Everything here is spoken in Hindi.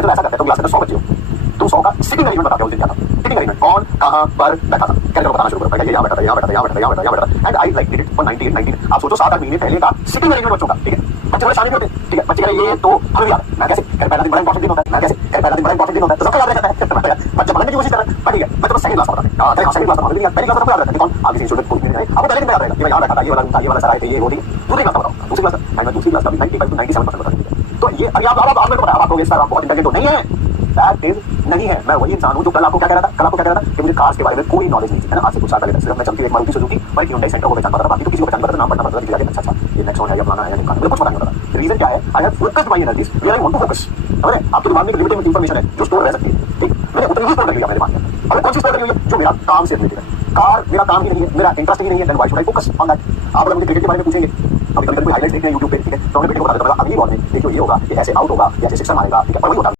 मैं तो ऐसा करता है, तुम क्लास में 100 बच्चे हो, तुम 100 का सिटिंग अरेंजमेंट बताते हो उस दिन क्या था, सिटिंग अरेंजमेंट कौन कहां पर बैठा था, क्या बताना शुरू करो, ये यहाँ बैठा था, यहाँ बैठा था, यहाँ बैठा था, यहाँ बैठा था, यहाँ बैठा था, and I like did it for 19 आप सोचो 7-8 महीने पहले का सिटिंग अरेंजमेंट बच्चों का, ठीक है, बच्चे बड़े शामिल होते हैं, ठीक है, बच्चे कह ये तो हमें याद है, मैं कैसे पहला दिन बड़ा इंपॉर्टेंट दिन होता है, मैं कैसे पहला दिन बड़ा इंपॉर्टेंट दिन होता है, तो सबको याद रहता है, बच्चे पढ़ने की कोशिश कर रहे हैं, ठीक है, बच्चे बस सेकंड क्लास में होता है, अरे सेकंड क्लास में होता है, पहली क्लास में याद रहता है, कौन आगे से स्टूडेंट कोई नहीं है, अब पहले दिन में याद रहेगा कि मैं यहाँ बैठा था, ये वाला सर आए थे, ये वो थी, दूसरी क्लास में बताओ, दूसरी क्लास में मैं दूसरी क्लास का 95 to 97% बता दीजिए, तो ये अरे आप मेरे को बताओ, आप कहोगे सर आप बहुत इंटेलिजेंट हो, नहीं है, दैट इज नहीं है, मैं वही इंसान हूं जो कल आपको क्या कह रहा था, कल आपको क्या कह रहा था कि मुझे कार्स के बारे में कोई नॉलेज नहीं थी, है ना, आज से कुछ साल पहले सिर्फ मैं चलती हुई मारुति सुजुकी और एक Hyundai सेंटर को पहचान पाता था, बाकी तो किसी को पहचान पाता था, नाम पढ़ना पड़ता था, अच्छा अच्छा ये नेक्सॉन है या फलाना है या ढिमकाना, मुझे कुछ पता नहीं होता था, रीजन क्या है, I have focused my energies where I want to focus, समझ रहे, आपके दिमाग में लिमिटेड इंफॉर्मेशन है जो स्टोर रह सकती है, ठीक, मैंने उतनी ही स्टोर कर लिया मेरे दिमाग में, अब कौन सी स्टोर कर लिया जो मेरा काम से रिलेटेड है, कार मेरा काम ही नहीं है, मेरा इंटरेस्ट ही नहीं है, then why should I focus on that, आप अगर मुझे क्रिकेट के बारे में पूछेंगे, अभी कभी कोई हाइलाइट्स देखते हैं YouTube पे, ठीक है, तो मैं वीडियो बता देता हूं अगली बॉल में देखियो ये होगा, ये ऐसे आउट होगा, ये ऐसे सिक्सर मारेगा, ठीक है, और वही होता है।